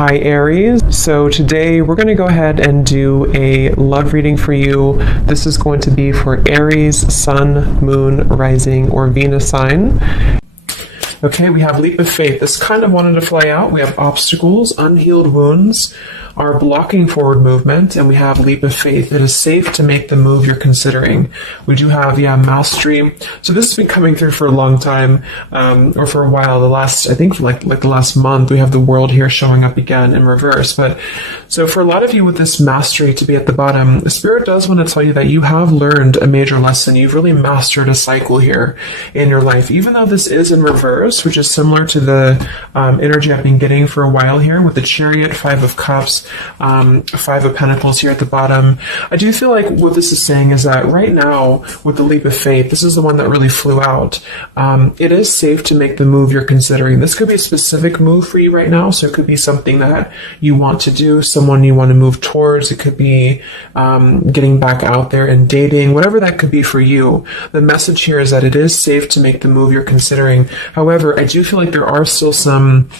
Hi Aries. So today we're going to go ahead and do a love reading for you. This is going to be for Aries, Sun, Moon, Rising, or Venus sign. Okay, we have leap of faith. This kind of wanted to fly out. We have obstacles, unhealed wounds are blocking forward movement, and we have leap of faith. It is safe to make the move you're considering. We do have, mastery. So this has been coming through for a long time, or for a while. I think for like the last month, we have the world here showing up again in reverse. But so for a lot of you with this mastery to be at the bottom, the Spirit does want to tell you that you have learned a major lesson. You've really mastered a cycle here in your life, even though this is in reverse, which is similar to the energy I've been getting for a while here with the Chariot, Five of Cups, Five of Pentacles here at the bottom. I do feel like what this is saying is that right now with the leap of faith, this is the one that really flew out. It is safe to make the move you're considering. This could be a specific move for you right now. So it could be something that you want to do, someone you want to move towards. It could be getting back out there and dating, whatever that could be for you. The message here is that it is safe to make the move you're considering. However, I do feel like there are still some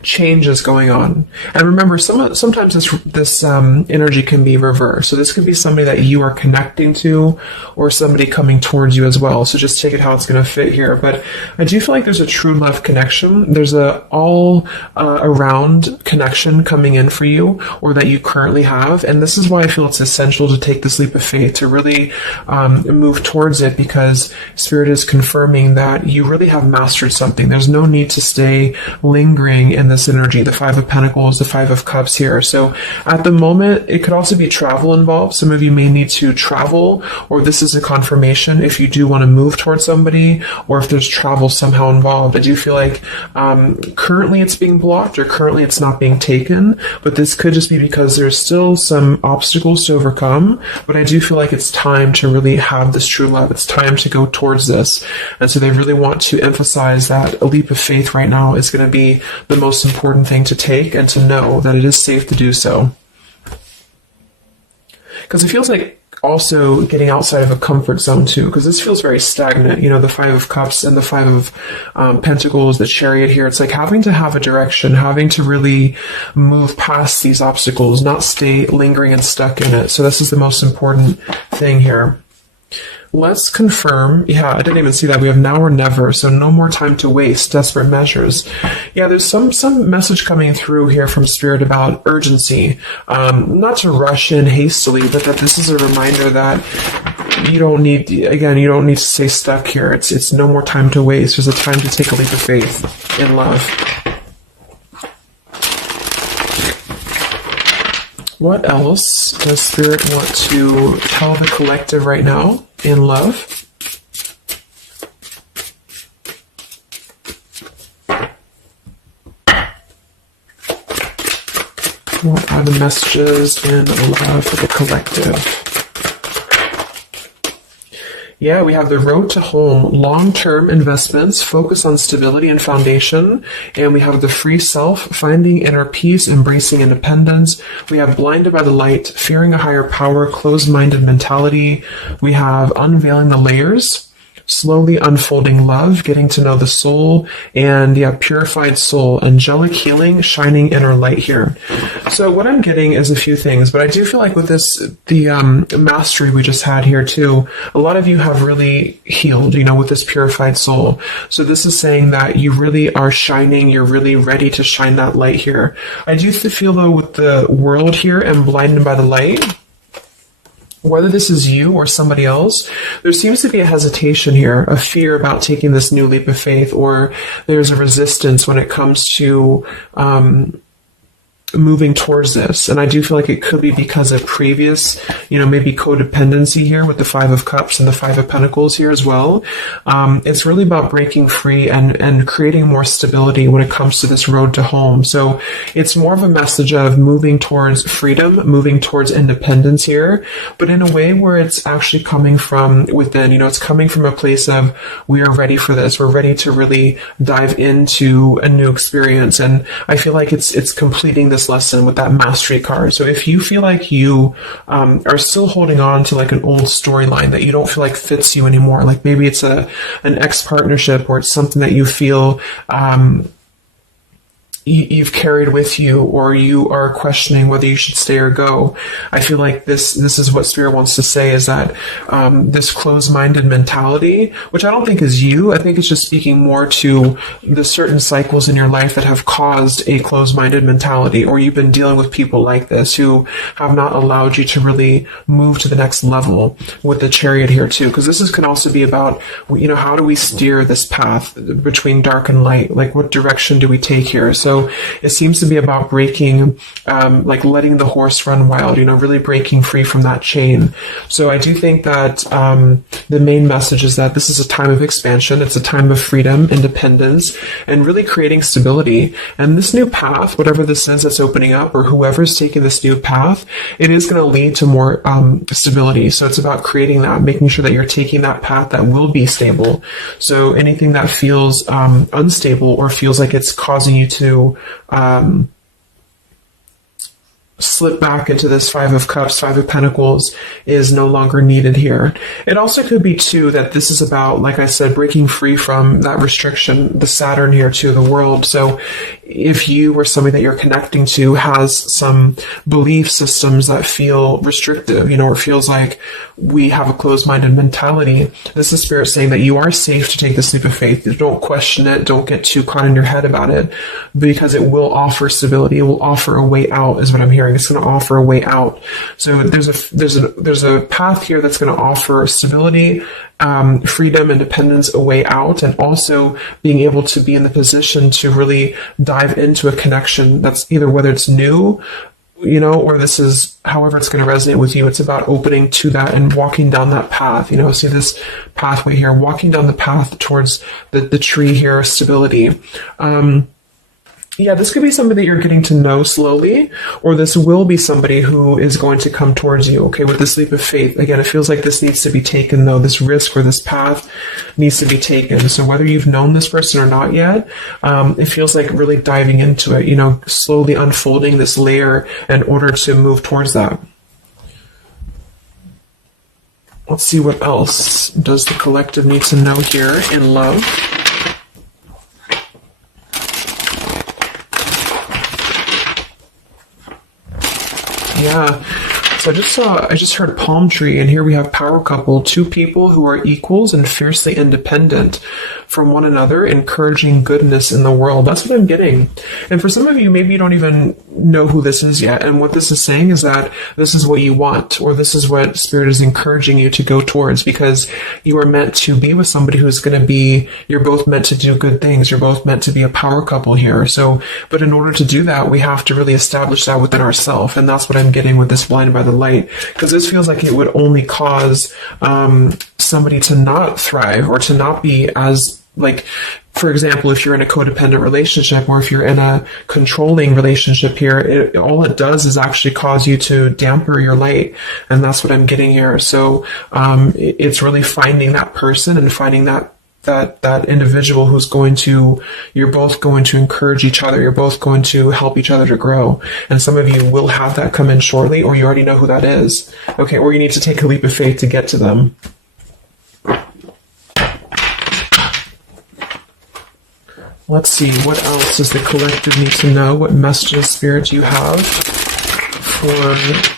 changes going on. And remember, sometimes this energy can be reversed. So this could be somebody that you are connecting to or somebody coming towards you as well. So just take it how it's going to fit here. But I do feel like there's a true love connection. There's a all around connection coming in for you, or that you currently have. And this is why I feel it's essential to take this leap of faith, to really move towards it, because Spirit is confirming that you really have mastered something. There's no need to stay lingering in this energy, the Five of Pentacles, the Five of Cups here. So at the moment, it could also be travel involved. Some of you may need to travel, or this is a confirmation if you do want to move towards somebody, or if there's travel somehow involved. I do feel like currently it's being blocked, or currently it's not being taken, but this could just be because there's still some obstacles to overcome. But I do feel like it's time to really have this true love. It's time to go towards this. And so they really want to emphasize that a leap of faith right now is going to be the most important thing to take, and to know that it is safe to do so. Because it feels like also getting outside of a comfort zone too, because this feels very stagnant. The Five of Cups and the Five of Pentacles, the Chariot here. It's like having to have a direction, having to really move past these obstacles, not stay lingering and stuck in it. So this is the most important thing here. Let's confirm. Yeah, I didn't even see that. We have now or never, so no more time to waste. Desperate measures. Yeah, there's some message coming through here from Spirit about urgency. Not to rush in hastily, but that this is a reminder that you don't need to stay stuck here. It's no more time to waste. There's a time to take a leap of faith in love. What else does Spirit want to tell the collective right now in love? What are the messages in love for the collective? Yeah, we have the road to home, long-term investments, focus on stability and foundation. And we have the free self, finding inner peace, embracing independence. We have blinded by the light, fearing a higher power, closed-minded mentality. We have unveiling the layers, slowly unfolding love, getting to know the soul, and purified soul, angelic healing, shining inner light here. So what I'm getting is a few things, but I do feel like with this, the mastery we just had here too, a lot of you have really healed, with this purified soul. So this is saying that you really are shining, you're really ready to shine that light here. I do feel though with the world here and blinded by the light, whether this is you or somebody else, there seems to be a hesitation here, a fear about taking this new leap of faith, or there's a resistance when it comes to moving towards this. And I do feel like it could be because of previous, maybe codependency here with the Five of Cups and the Five of Pentacles here as well. It's really about breaking free and creating more stability when it comes to this road to home. So it's more of a message of moving towards freedom, moving towards independence here, but in a way where it's actually coming from within. It's coming from a place of, we are ready for this. We're ready to really dive into a new experience. And I feel like it's completing this lesson with that mastery card. So if you feel like you are still holding on to like an old storyline that you don't feel like fits you anymore, like maybe it's an ex partnership, or it's something that you feel you've carried with you, or you are questioning whether you should stay or go. I feel like this is what Spirit wants to say, is that this closed-minded mentality, which I don't think is you, I think it's just speaking more to the certain cycles in your life that have caused a closed-minded mentality, or you've been dealing with people like this who have not allowed you to really move to the next level, with the Chariot here too, because this can also be about, how do we steer this path between dark and light? Like, what direction do we take here? So it seems to be about breaking, like letting the horse run wild, really breaking free from that chain. So I do think that the main message is that this is a time of expansion. It's a time of freedom, independence, and really creating stability. And this new path, whatever this is that's opening up, or whoever's taking this new path, it is going to lead to more stability. So it's about creating that, making sure that you're taking that path that will be stable. So anything that feels unstable, or feels like it's causing you to slip back into this Five of Cups, Five of Pentacles, is no longer needed here. It also could be too that this is about, like I said, breaking free from that restriction, the Saturn here to the world. So if you or somebody that you're connecting to has some belief systems that feel restrictive, or feels like we have a closed-minded mentality, this is Spirit saying that you are safe to take this leap of faith. Don't question it. Don't get too caught in your head about it, because it will offer stability. It will offer a way out, is what I'm hearing. It's going to offer a way out. So there's a path here that's going to offer stability, freedom, independence, a way out, and also being able to be in the position to really dive into a connection that's either, whether it's new, or this is however it's going to resonate with you. It's about opening to that and walking down that path. See this pathway here, walking down the path towards the tree here, stability. This could be somebody that you're getting to know slowly, or this will be somebody who is going to come towards you, okay, with this leap of faith. Again, it feels like this needs to be taken, though. This risk or this path needs to be taken. So whether you've known this person or not yet, it feels like really diving into it, slowly unfolding this layer in order to move towards that. Let's see what else does the collective need to know here in love. Yeah, so I just heard palm tree, and here we have power couple, two people who are equals and fiercely independent from one another, encouraging goodness in the world. That's what I'm getting. And for some of you, maybe you don't even know who this is yet. And what this is saying is that this is what you want, or this is what Spirit is encouraging you to go towards, because you are meant to be with somebody who's going to be, you're both meant to do good things. You're both meant to be a power couple here. So, but in order to do that, we have to really establish that within ourselves. And that's what I'm getting with this blinded by the light, because this feels like it would only cause somebody to not thrive, or to not be as, like, for example, if you're in a codependent relationship, or if you're in a controlling relationship here, all it does is actually cause you to damper your light. And that's what I'm getting here. So it's really finding that person and finding that individual who's you're both going to encourage each other. You're both going to help each other to grow. And some of you will have that come in shortly, or you already know who that is. Okay, or you need to take a leap of faith to get to them. Let's see, what else does the collective need to know? What messages, Spirit, do you have for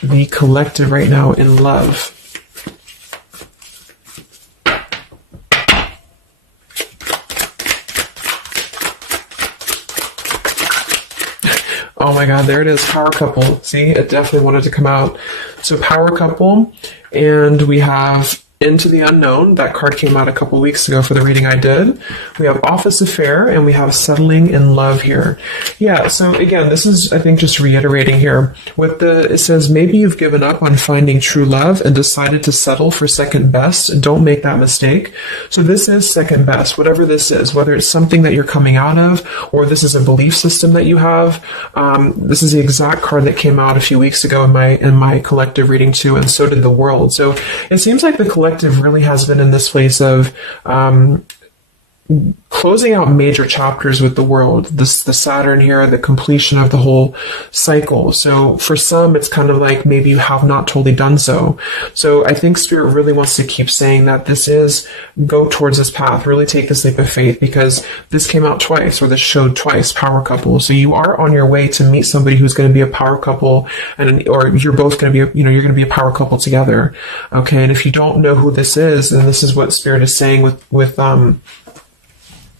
the collective right now in love? Oh my God, there it is, power couple. See, it definitely wanted to come out. So power couple, and we have Into the Unknown. That card came out a couple weeks ago for the reading I did. We have Office Affair, and we have Settling in Love here. Yeah, so again, this is, I think, just reiterating here. It says, maybe you've given up on finding true love and decided to settle for second best. Don't make that mistake. So this is second best, whatever this is, whether it's something that you're coming out of, or this is a belief system that you have. This is the exact card that came out a few weeks ago in my collective reading too, and so did the world. So it seems like the collective really has been in this place of closing out major chapters with the world, the Saturn here, the completion of the whole cycle. So for some, it's kind of like maybe you have not totally done so. So I think Spirit really wants to keep saying that this is, go towards this path, really take this leap of faith, because this came out twice, or this showed twice, power couple. So you are on your way to meet somebody who's going to be a power couple, or you're both going to be, you're going to be a power couple together. Okay. And if you don't know who this is, then this is what Spirit is saying with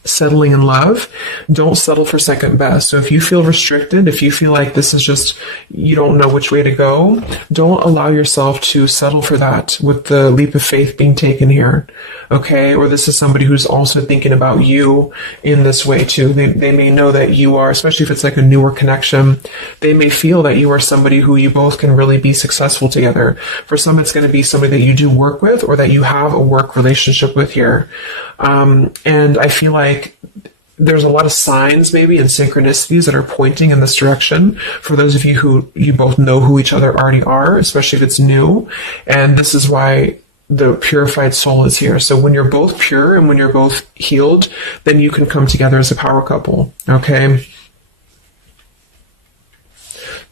settling in love. Don't settle for second best. So if you feel restricted, if you feel like this is just, you don't know which way to go, don't allow yourself to settle for that with the leap of faith being taken here. Okay. Or this is somebody who's also thinking about you in this way too. They may know that you are, especially if it's like a newer connection, they may feel that you are somebody who you both can really be successful together. For some, it's going to be somebody that you do work with, or that you have a work relationship with here. And I feel like there's a lot of signs maybe and synchronicities that are pointing in this direction for those of you who you both know who each other already are, especially if it's new. And this is why the purified soul is here. So when you're both pure and when you're both healed, then you can come together as a power couple. Okay.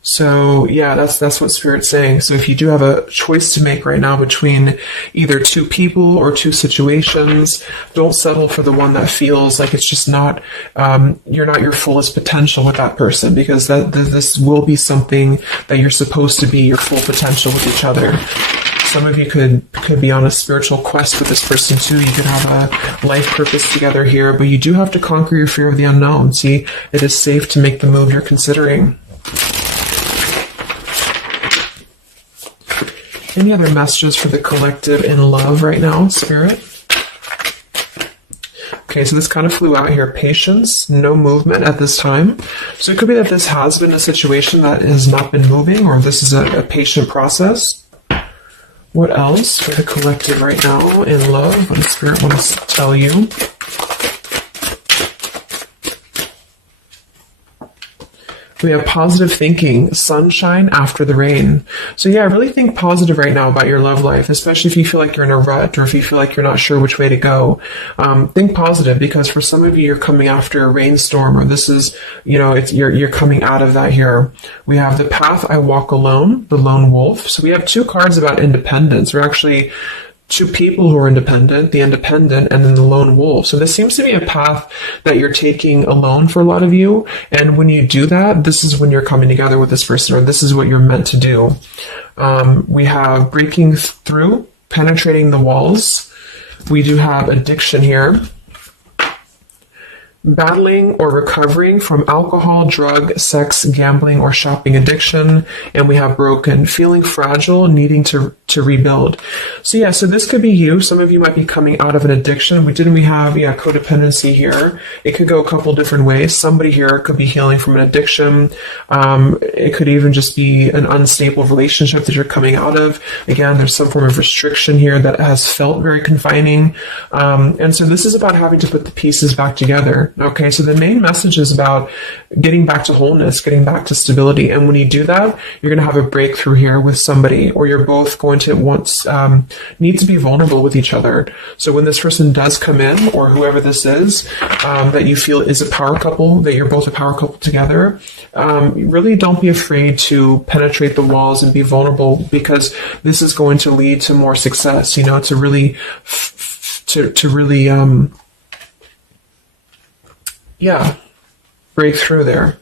So yeah, that's what Spirit's saying. So if you do have a choice to make right now between either two people or two situations, don't settle for the one that feels like it's just not, you're not your fullest potential with that person, because this will be something that you're supposed to be your full potential with each other. Some of you could be on a spiritual quest with this person too. You could have a life purpose together here, but you do have to conquer your fear of the unknown. See, it is safe to make the move you're considering. Any other messages for the collective in love right now, Spirit? Okay, so this kind of flew out here. Patience, no movement at this time. So it could be that this has been a situation that has not been moving, or this is a patient process. What else for the collective right now in love? What does Spirit want to tell you? We have positive thinking, sunshine after the rain. So yeah, really think positive right now about your love life, especially if you feel like you're in a rut, or if you feel like you're not sure which way to go. Think positive, because for some of you, you're coming after a rainstorm, or this is, you're coming out of that here. We have the path I walk alone, the lone wolf. So we have two cards about independence. We're actually two people who are independent, the independent, and then the lone wolf. So this seems to be a path that you're taking alone for a lot of you. And when you do that, this is when you're coming together with this person, or this is what you're meant to do. We have breaking through, penetrating the walls. We do have addiction here. Battling or recovering from alcohol, drug, sex, gambling, or shopping addiction. And we have broken, feeling fragile, needing to rebuild. So yeah, so this could be you. Some of you might be coming out of an addiction. We have codependency here. It could go a couple different ways. Somebody here could be healing from an addiction. It could even just be an unstable relationship that you're coming out of. Again, there's some form of restriction here that has felt very confining. And so this is about having to put the pieces back together. Okay, so the main message is about getting back to wholeness, getting back to stability. And when you do that, you're going to have a breakthrough here with somebody, or you're both going to need to be vulnerable with each other. So when this person does come in, or whoever this is, that you feel is a power couple, that you're both a power couple together, really don't be afraid to penetrate the walls and be vulnerable, because this is going to lead to more success, to really, break through there.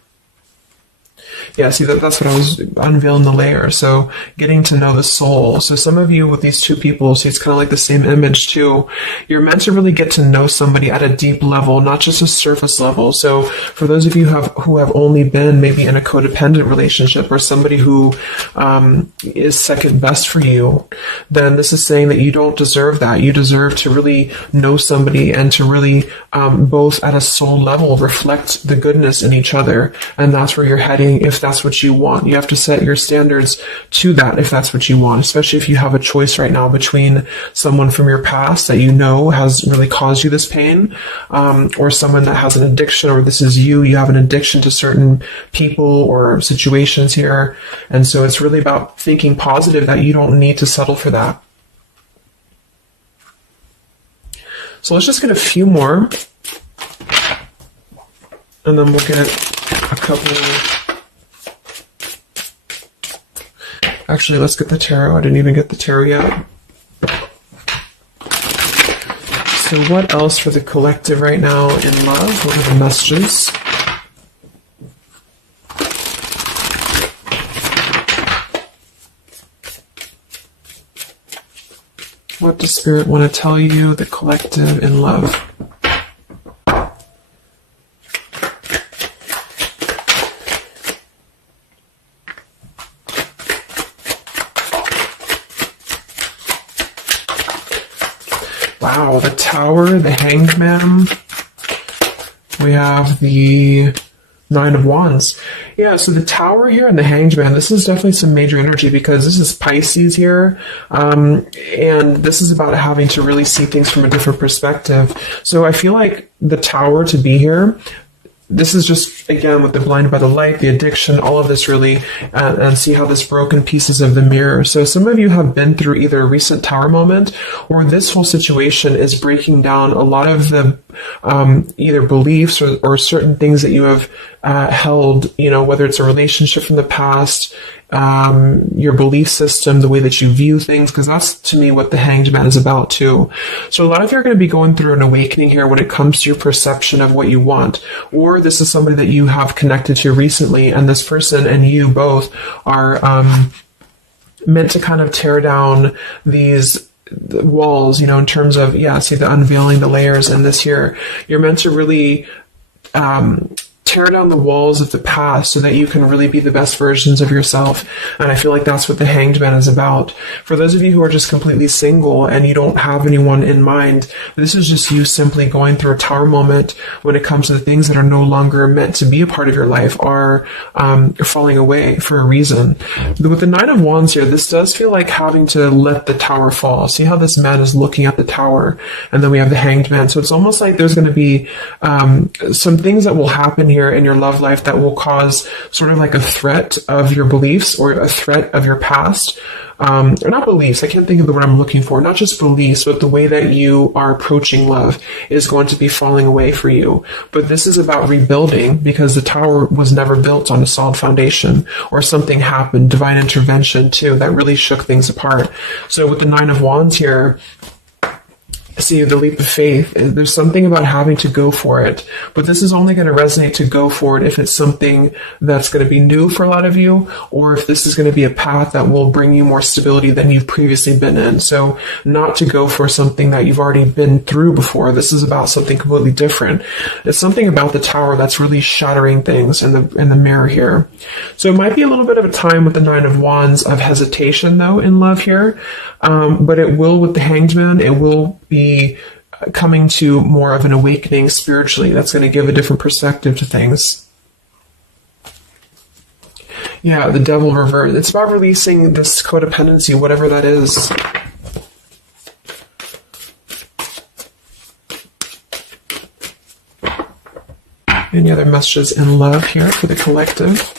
Yeah, see, that's what I was unveiling the layer. So getting to know the soul. So some of you with these two people, see, it's kind of like the same image too. You're meant to really get to know somebody at a deep level, not just a surface level. So for those of you who have only been maybe in a codependent relationship, or somebody who is second best for you, then this is saying that you don't deserve that. You deserve to really know somebody, and to really both at a soul level reflect the goodness in each other. And that's where you're heading if that's what you want. You have to set your standards to that if that's what you want, especially if you have a choice right now between someone from your past that has really caused you this pain, or someone that has an addiction, or this is you have an addiction to certain people or situations here. And so it's really about thinking positive, that you don't need to settle for that. So let's just get a few more And then we'll get a couple. Actually, let's get the tarot. I didn't even get the tarot yet. So what else for the collective right now in love? What are the messages? What does Spirit want to tell you, the collective in love? Wow, the Tower, the Hanged Man. We have the Nine of Wands. Yeah, so the Tower here and the Hanged Man, this is definitely some major energy because this is Pisces here. And this is about having to really see things from a different perspective. So I feel like the Tower to be here, this is just, again, with the blinded by the light, the addiction, all of this really, and see how this broken pieces of the mirror. So some of you have been through either a recent Tower moment or this whole situation is breaking down a lot of the either beliefs or certain things that you have held, you know, whether it's a relationship from the past, your belief system, the way that you view things, because that's to me what the Hanged Man is about too. So a lot of you are going to be going through an awakening here when it comes to your perception of what you want, or this is somebody that you have connected to recently, and this person and you both are meant to kind of tear down these walls, you know, in terms of, yeah, see the unveiling the layers, and this here, you're meant to really tear down the walls of the past so that you can really be the best versions of yourself. And I feel like that's what the Hanged Man is about. For those of you who are just completely single and you don't have anyone in mind, this is just you simply going through a Tower moment when it comes to the things that are no longer meant to be a part of your life are falling away for a reason. With the Nine of Wands here, this does feel like having to let the Tower fall. See how this man is looking at the Tower, and then we have the Hanged Man. So it's almost like there's going to be some things that will happen here in your love life that will cause sort of like a threat of your beliefs or a threat of your past. Or not beliefs, I can't think of the word I'm looking for, not just beliefs, but the way that you are approaching love is going to be falling away for you. But this is about rebuilding because the Tower was never built on a solid foundation, or something happened, divine intervention too, that really shook things apart. So with the Nine of Wands here, see the leap of faith, there's something about having to go for it, but this is only going to resonate to go for it if it's something that's going to be new for a lot of you, or if this is going to be a path that will bring you more stability than you've previously been in. So not to go for something that you've already been through before. This is about something completely different. It's something about the Tower that's really shattering things in the mirror here. So it might be a little bit of a time with the Nine of Wands of hesitation though in love here, but it will with the Hanged Man, it will be coming to more of an awakening spiritually that's going to give a different perspective to things. Yeah, the Devil reverse. It's about releasing this codependency, whatever that is. Any other messages in love here for the collective?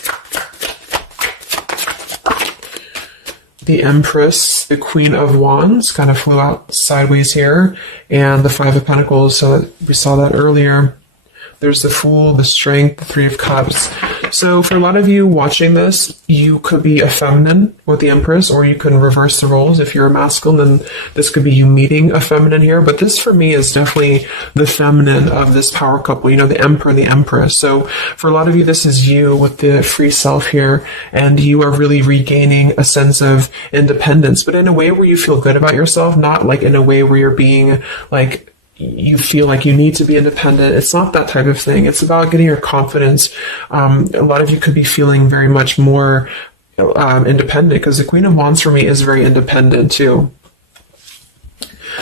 The Empress, the Queen of Wands, kind of flew out sideways here, and the Five of Pentacles, so we saw that earlier. There's the Fool, the Strength, the Three of Cups. So for a lot of you watching this, you could be a feminine with the Empress, or you can reverse the roles. If you're a masculine, then this could be you meeting a feminine here. But this for me is definitely the feminine of this power couple, you know, the Emperor, the Empress. So for a lot of you, this is you with the free self here, and you are really regaining a sense of independence, but in a way where you feel good about yourself, not like in a way where you're being like, you feel like you need to be independent. It's not that type of thing. It's about getting your confidence. A lot of you could be feeling very much more independent, because the Queen of Wands for me is very independent too.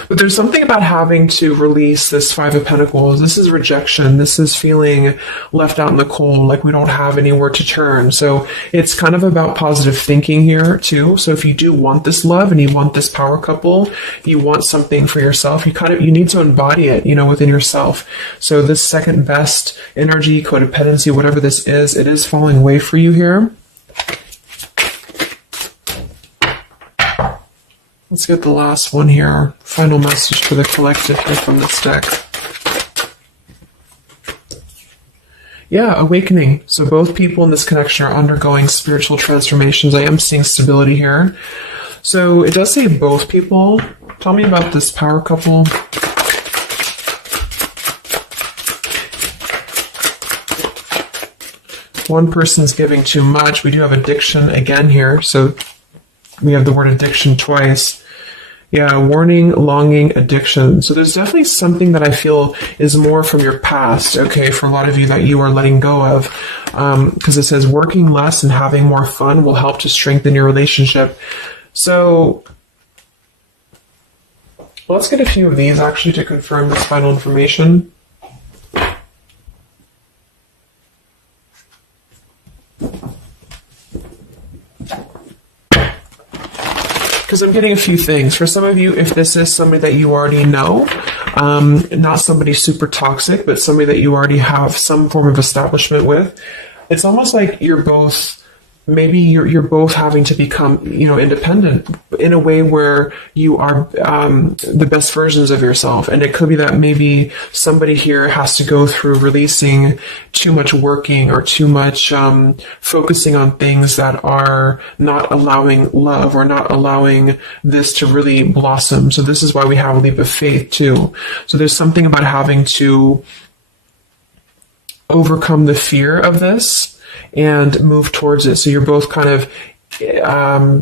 But there's something about having to release this Five of Pentacles. This is rejection. This is feeling left out in the cold, like we don't have anywhere to turn. So it's kind of about positive thinking here too. So if you do want this love and you want this power couple, you want something for yourself, you need to embody it, you know, within yourself. So this second best energy, codependency, whatever this is, it is falling away for you here. Let's get the last one here. Final message for the collective here from this deck. Yeah, awakening. So both people in this connection are undergoing spiritual transformations. I am seeing stability here. So it does say both people. Tell me about this power couple. One person's giving too much. We do have addiction again here. So we have the word addiction twice. Yeah, warning, longing, addiction. So there's definitely something that I feel is more from your past, okay, for a lot of you that you are letting go of. Because it says working less and having more fun will help to strengthen your relationship. So let's get a few of these actually to confirm this final information. Because I'm getting a few things. For some of you, if this is somebody that you already know, not somebody super toxic, but somebody that you already have some form of establishment with, it's almost like you're both, maybe you're both having to become, independent in a way where you are the best versions of yourself. And it could be that maybe somebody here has to go through releasing too much working or too much focusing on things that are not allowing love or not allowing this to really blossom. So this is why we have a leap of faith too. So there's something about having to overcome the fear of this and move towards it. So you're both kind of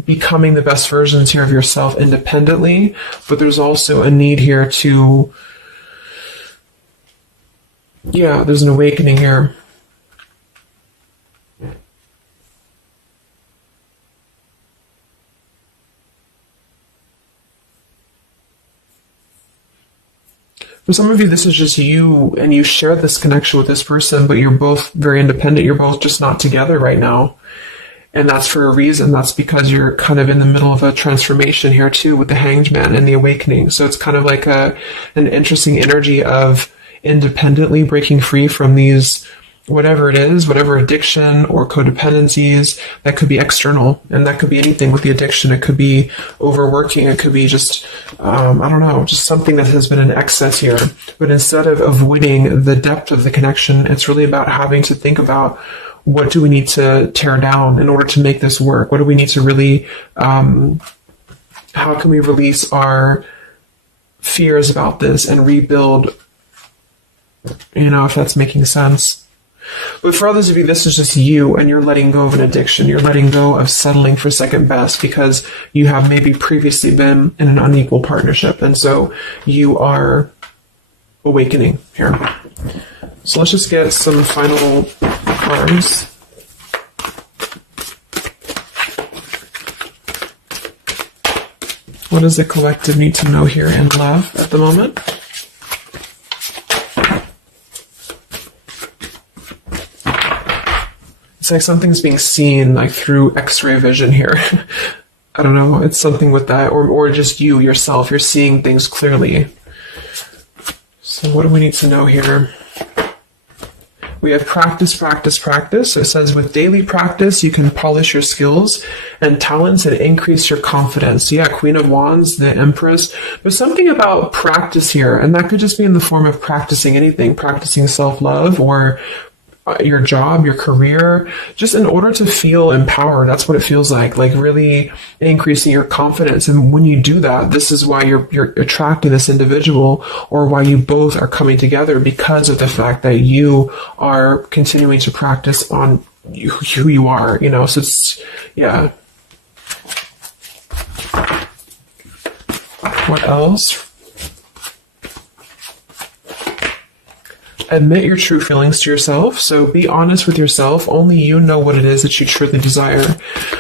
becoming the best versions here of yourself independently, but there's also a need here to, there's an awakening here. For some of you, this is just you, and you share this connection with this person, but you're both very independent. You're both just not together right now. And that's for a reason. That's because you're kind of in the middle of a transformation here too with the Hanged Man and the awakening. So it's kind of like an interesting energy of independently breaking free from these, whatever it is, whatever addiction or codependencies that could be external. And that could be anything with the addiction. It could be overworking. It could be just, just something that has been in excess here. But instead of avoiding the depth of the connection, it's really about having to think about, what do we need to tear down in order to make this work? What do we need to really, how can we release our fears about this and rebuild, if that's making sense. But for others of you, this is just you, and you're letting go of an addiction. You're letting go of settling for second best because you have maybe previously been in an unequal partnership. And so you are awakening here. So let's just get some final cards. What does the collective need to know here in love at the moment? It's like something's being seen like through X-ray vision here. I don't know, it's something with that, or just you, yourself, you're seeing things clearly. So what do we need to know here? We have practice, practice, practice. So it says with daily practice, you can polish your skills and talents and increase your confidence. Yeah, Queen of Wands, the Empress. There's something about practice here, and that could just be in the form of practicing anything, practicing self-love or your job, your career, just in order to feel empowered. That's what it feels like really increasing your confidence. And when you do that, this is why you're attracting this individual, or why you both are coming together, because of the fact that you are continuing to practice on who you are, so it's, yeah. What else? Admit your true feelings to yourself. So be honest with yourself. Only you know what it is that you truly desire.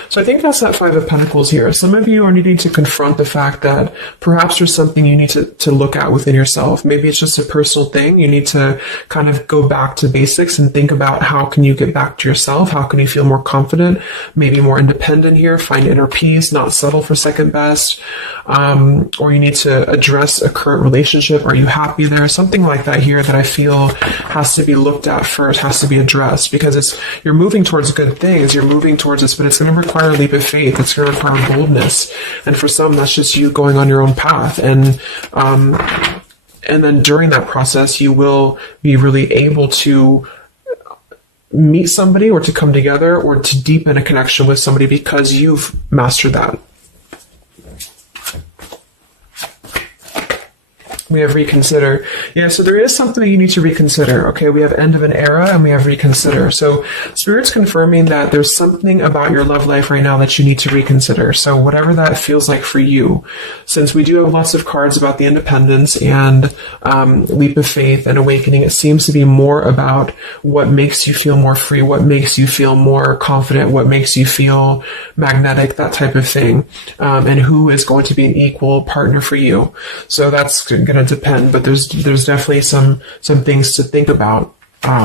So I think that's that Five of Pentacles here. Some of you are needing to confront the fact that perhaps there's something you need to look at within yourself. Maybe it's just a personal thing. You need to kind of go back to basics and think about how can you get back to yourself? How can you feel more confident, maybe more independent here, find inner peace, not settle for second best, or you need to address a current relationship. Are you happy there? Something like that here that I feel has to be looked at first, has to be addressed, because you're moving towards good things, you're moving towards this, but it's going to require a leap of faith, it's going to require boldness, and for some that's just you going on your own path, and then during that process you will be really able to meet somebody or to come together or to deepen a connection with somebody because you've mastered that. We have reconsider. Yeah, so there is something that you need to reconsider. Okay, we have end of an era and we have reconsider. So Spirit's confirming that there's something about your love life right now that you need to reconsider. So whatever that feels like for you, since we do have lots of cards about the independence and leap of faith and awakening, it seems to be more about what makes you feel more free, what makes you feel more confident, what makes you feel magnetic, that type of thing, and who is going to be an equal partner for you. So that's going to depend, but there's definitely some things to think about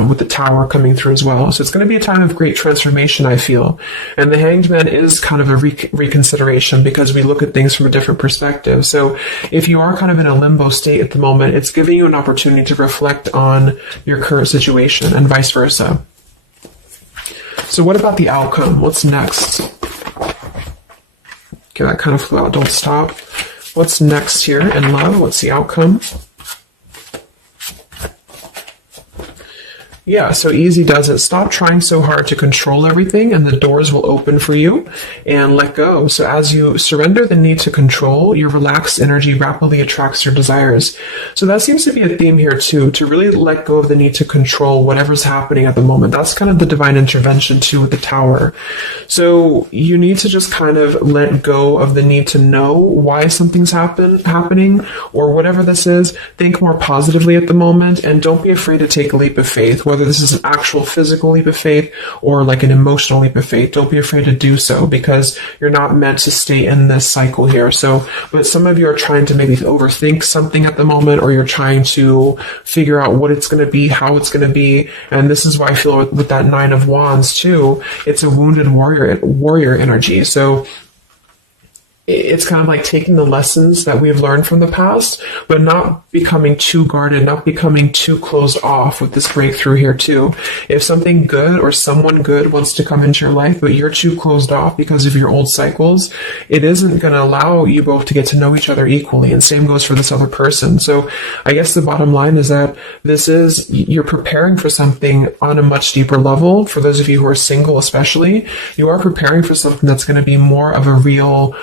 with the Tower coming through as well. So it's going to be a time of great transformation, I feel. And the Hanged Man is kind of a reconsideration because we look at things from a different perspective. So if you are kind of in a limbo state at the moment, it's giving you an opportunity to reflect on your current situation and vice versa. So what about the outcome? What's next? Okay, that kind of flew out. Don't stop. What's next here in love? What's the outcome? Yeah, so easy does it. Stop trying so hard to control everything and the doors will open for you, and let go. So as you surrender the need to control, your relaxed energy rapidly attracts your desires. So that seems to be a theme here too, to really let go of the need to control whatever's happening at the moment. That's kind of the divine intervention too with the Tower. So you need to just kind of let go of the need to know why something's happening or whatever this is. Think more positively at the moment and don't be afraid to take a leap of faith, whether this is an actual physical leap of faith or like an emotional leap of faith. Don't be afraid to do so because you're not meant to stay in this cycle here. So, but some of you are trying to maybe overthink something at the moment, or you're trying to figure out what it's going to be, how it's going to be. And this is why I feel with that Nine of Wands too, it's a wounded warrior energy. So it's kind of like taking the lessons that we've learned from the past, but not becoming too guarded, not becoming too closed off with this breakthrough here too. If something good or someone good wants to come into your life, but you're too closed off because of your old cycles, it isn't going to allow you both to get to know each other equally. And same goes for this other person. So I guess the bottom line is that you're preparing for something on a much deeper level. For those of you who are single especially, you are preparing for something that's going to be more of a real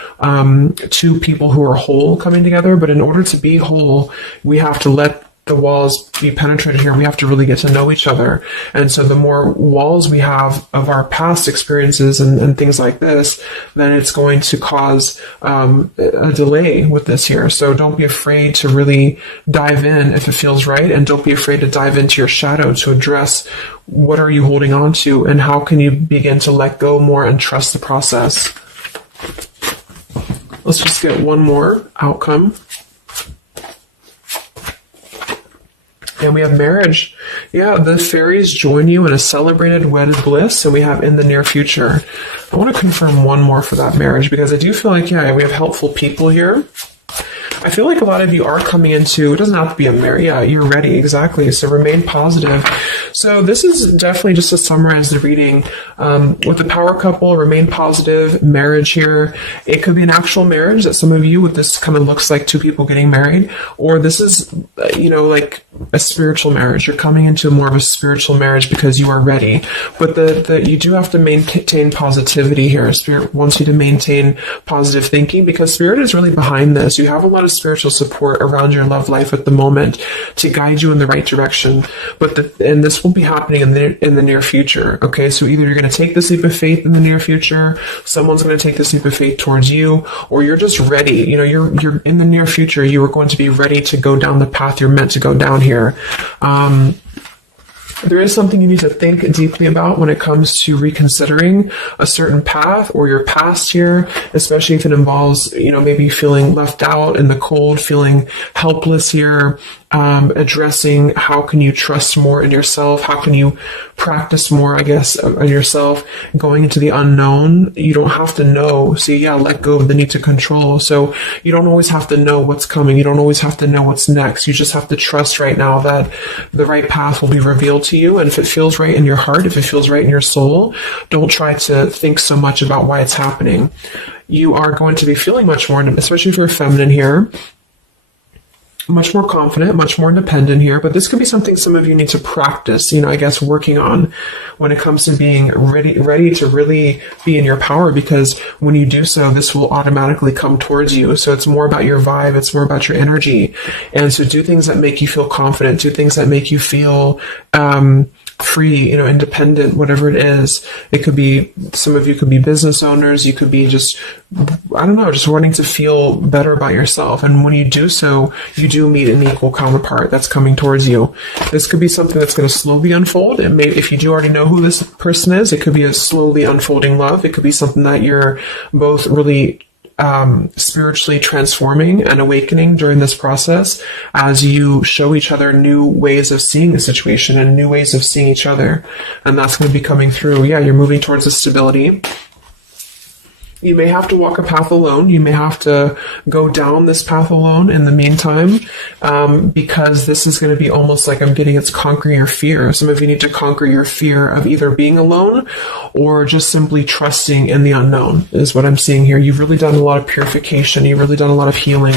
two people who are whole coming together. But in order to be whole, we have to let the walls be penetrated here. We have to really get to know each other. And so the more walls we have of our past experiences and things like this, then it's going to cause a delay with this here. So don't be afraid to really dive in if it feels right. And don't be afraid to dive into your shadow to address what are you holding on to and how can you begin to let go more and trust the process. Let's just get one more outcome. And we have marriage. Yeah, the fairies join you in a celebrated wedded bliss, and we have in the near future. I want to confirm one more for that marriage because I do feel like, yeah, we have helpful people here. I feel like a lot of you are coming into, it doesn't have to be a marriage, yeah, you're ready, exactly. So remain positive. So this is definitely just to summarize the reading. With the power couple, remain positive, marriage here. It could be an actual marriage that some of you, with this kind of looks like two people getting married, or this is, like a spiritual marriage. You're coming into more of a spiritual marriage because you are ready. But you do have to maintain positivity here. Spirit wants you to maintain positive thinking because Spirit is really behind this. You have a lot of spiritual support around your love life at the moment to guide you in the right direction. And this will be happening in the near future. Okay, so either you're going to take this leap of faith in the near future, someone's going to take this leap of faith towards you, or you're just ready. You're in the near future. You are going to be ready to go down the path you're meant to go down here. There is something you need to think deeply about when it comes to reconsidering a certain path or your past here, especially if it involves, maybe feeling left out in the cold, feeling helpless here, addressing how can you trust more in yourself, how can you practice more, I guess, on yourself, going into the unknown. You don't have to know. So yeah, let go of the need to control. So you don't always have to know what's coming. You don't always have to know what's next. You just have to trust right now that the right path will be revealed to you. And if it feels right in your heart, if it feels right in your soul, don't try to think so much about why it's happening. You are going to be feeling much more, especially if you're feminine here. much more confident, much more independent here, but this could be something some of you need to practice, I guess working on when it comes to being ready to really be in your power, because when you do so, this will automatically come towards you. So it's more about your vibe, it's more about your energy. And so do things that make you feel confident, do things that make you feel free, independent, whatever it is. It could be, some of you could be business owners, you could be just, just wanting to feel better about yourself. And when you do so, you do meet an equal counterpart that's coming towards you. This could be something that's going to slowly unfold. And maybe if you do already know who this person is, it could be a slowly unfolding love. It could be something that you're both really spiritually transforming and awakening during this process as you show each other new ways of seeing the situation and new ways of seeing each other. And that's going to be coming through. Yeah, you're moving towards a stability. You may have to walk a path alone. You may have to go down this path alone in the meantime, because this is going to be almost like I'm getting it's conquering your fear. Some of you need to conquer your fear of either being alone or just simply trusting in the unknown is what I'm seeing here. You've really done a lot of purification. You've really done a lot of healing.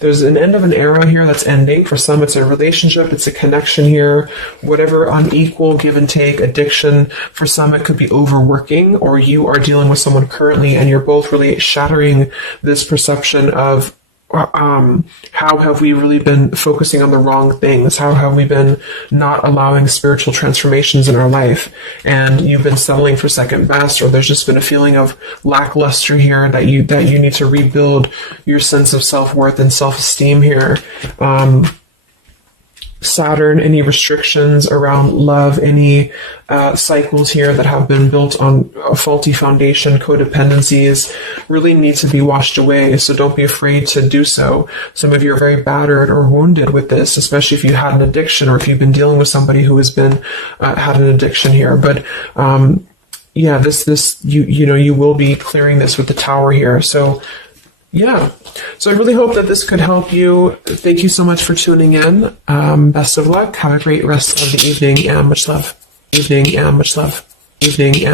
There's an end of an era here that's ending. For some, it's a relationship. It's a connection here. Whatever unequal give and take, addiction. For some, it could be overworking, or you are dealing with someone currently and you're both really shattering this perception of how have we really been focusing on the wrong things? How have we been not allowing spiritual transformations in our life? And you've been settling for second best, or there's just been a feeling of lackluster here that you need to rebuild your sense of self-worth and self-esteem here. Saturn, any restrictions around love, any cycles here that have been built on a faulty foundation, codependencies, really need to be washed away. So don't be afraid to do so. Some of you are very battered or wounded with this, especially if you had an addiction or if you've been dealing with somebody who has been had an addiction here. But yeah, you will be clearing this with the Tower here. So yeah. So I really hope that this could help you. Thank you so much for tuning in. Best of luck. Have a great rest of the evening and much love. Evening and much love. Evening and